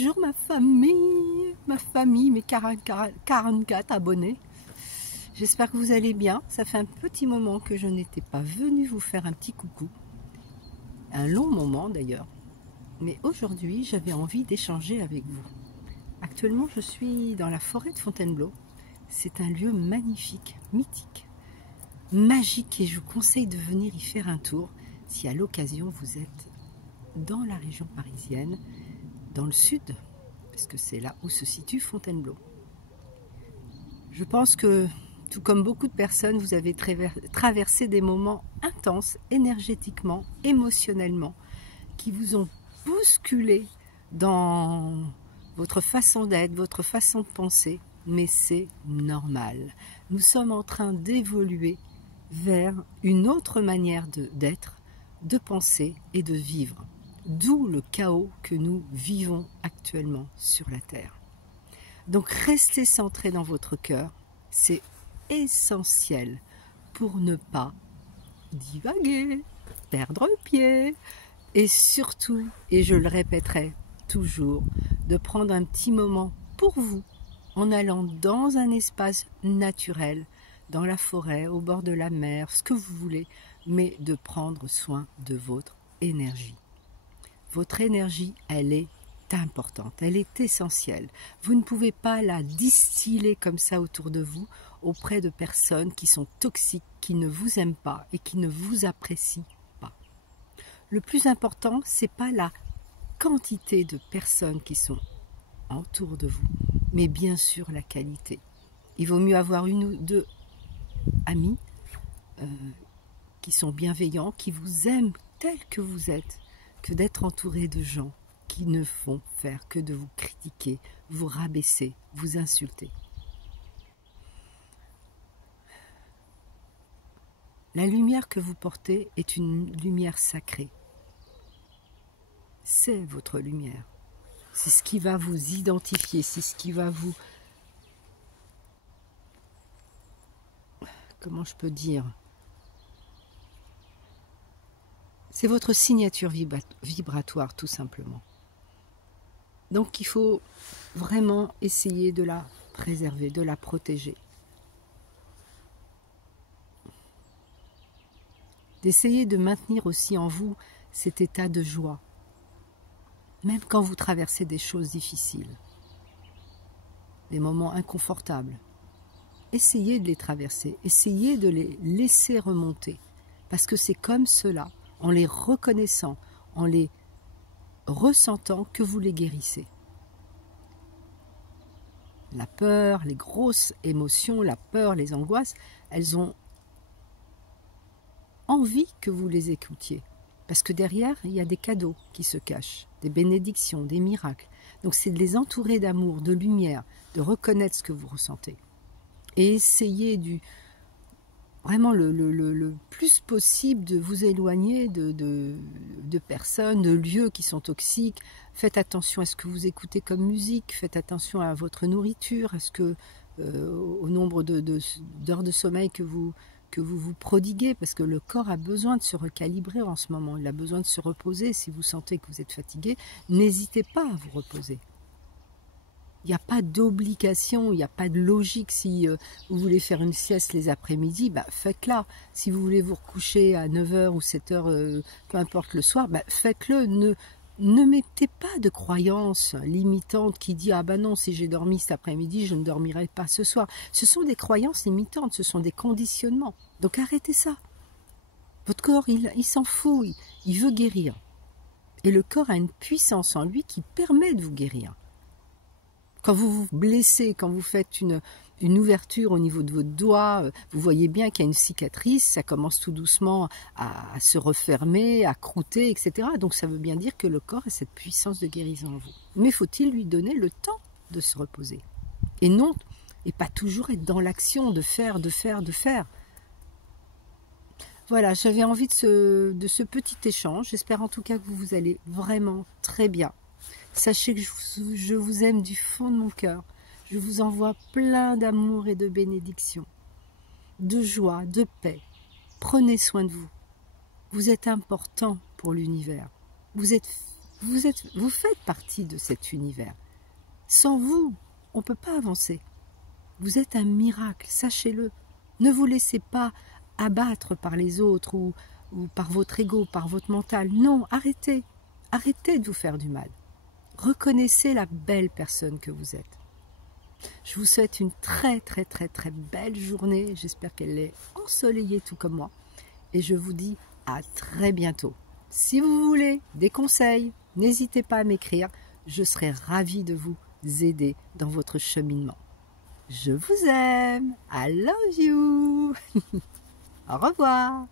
Bonjour ma famille, mes 44 abonnés. J'espère que vous allez bien. Ça fait un petit moment que je n'étais pas venue vous faire un petit coucou. Un long moment d'ailleurs. Mais aujourd'hui, j'avais envie d'échanger avec vous. Actuellement, je suis dans la forêt de Fontainebleau. C'est un lieu magnifique, mythique, magique et je vous conseille de venir y faire un tour si à l'occasion vous êtes dans la région parisienne, dans le sud, parce que c'est là où se situe Fontainebleau. Je pense que, tout comme beaucoup de personnes, vous avez traversé des moments intenses, énergétiquement, émotionnellement, qui vous ont bousculé dans votre façon d'être, votre façon de penser, mais c'est normal. Nous sommes en train d'évoluer vers une autre manière d'être, de penser et de vivre. D'où le chaos que nous vivons actuellement sur la Terre. Donc restez centré dans votre cœur, c'est essentiel pour ne pas divaguer, perdre pied et surtout, et je le répéterai toujours, de prendre un petit moment pour vous en allant dans un espace naturel, dans la forêt, au bord de la mer, ce que vous voulez, mais de prendre soin de votre énergie. Votre énergie, elle est importante, elle est essentielle. Vous ne pouvez pas la distiller comme ça autour de vous auprès de personnes qui sont toxiques, qui ne vous aiment pas et qui ne vous apprécient pas. Le plus important, c'est pas la quantité de personnes qui sont autour de vous, mais bien sûr la qualité. Il vaut mieux avoir une ou deux amis qui sont bienveillants, qui vous aiment tel que vous êtes, que d'être entouré de gens qui ne font faire que de vous critiquer, vous rabaisser, vous insulter. La lumière que vous portez est une lumière sacrée. C'est votre lumière. C'est ce qui va vous identifier, c'est ce qui va vous... Comment je peux dire ? C'est votre signature vibratoire, tout simplement. Donc il faut vraiment essayer de la préserver, de la protéger. D'essayer de maintenir aussi en vous cet état de joie, même quand vous traversez des choses difficiles, des moments inconfortables. Essayez de les traverser, essayez de les laisser remonter, parce que c'est comme cela, en les reconnaissant, en les ressentant, que vous les guérissez. La peur, les grosses émotions, la peur, les angoisses, elles ont envie que vous les écoutiez. Parce que derrière, il y a des cadeaux qui se cachent, des bénédictions, des miracles. Donc c'est de les entourer d'amour, de lumière, de reconnaître ce que vous ressentez. Et essayez vraiment le plus possible de vous éloigner de personnes, de lieux qui sont toxiques. Faites attention à ce que vous écoutez comme musique, faites attention à votre nourriture, à ce que, au nombre d'heures de sommeil que vous vous prodiguez, parce que le corps a besoin de se recalibrer en ce moment, il a besoin de se reposer. Si vous sentez que vous êtes fatigué, n'hésitez pas à vous reposer. Il n'y a pas d'obligation, il n'y a pas de logique. Si vous voulez faire une sieste les après-midi, faites-la. Si vous voulez vous recoucher à 9h ou 7h, peu importe le soir, faites-le. Ne mettez pas de croyances limitantes qui disent « Ah ben non, si j'ai dormi cet après-midi, je ne dormirai pas ce soir ». Ce sont des croyances limitantes, ce sont des conditionnements. Donc arrêtez ça. Votre corps, il s'en fout, il veut guérir. Et le corps a une puissance en lui qui permet de vous guérir. Quand vous vous blessez, quand vous faites une ouverture au niveau de votre doigt, vous voyez bien qu'il y a une cicatrice, ça commence tout doucement à se refermer, à croûter, etc. Donc ça veut bien dire que le corps a cette puissance de guérison en vous. Mais faut-il lui donner le temps de se reposer? Et non, et pas toujours être dans l'action de faire. Voilà, j'avais envie de ce petit échange. J'espère en tout cas que vous allez vraiment très bien. Sachez que je vous aime du fond de mon cœur. Je vous envoie plein d'amour et de bénédictions, de joie, de paix. Prenez soin de vous. Vous êtes important pour l'univers. Vous Vous faites partie de cet univers. Sans vous, on ne peut pas avancer. Vous êtes un miracle, sachez-le. Ne vous laissez pas abattre par les autres ou par votre ego, par votre mental. Non, arrêtez. Arrêtez de vous faire du mal. Reconnaissez la belle personne que vous êtes. Je vous souhaite une très très très très belle journée. J'espère qu'elle est ensoleillée tout comme moi. Et je vous dis à très bientôt. Si vous voulez des conseils, n'hésitez pas à m'écrire. Je serai ravie de vous aider dans votre cheminement. Je vous aime. I love you. Au revoir.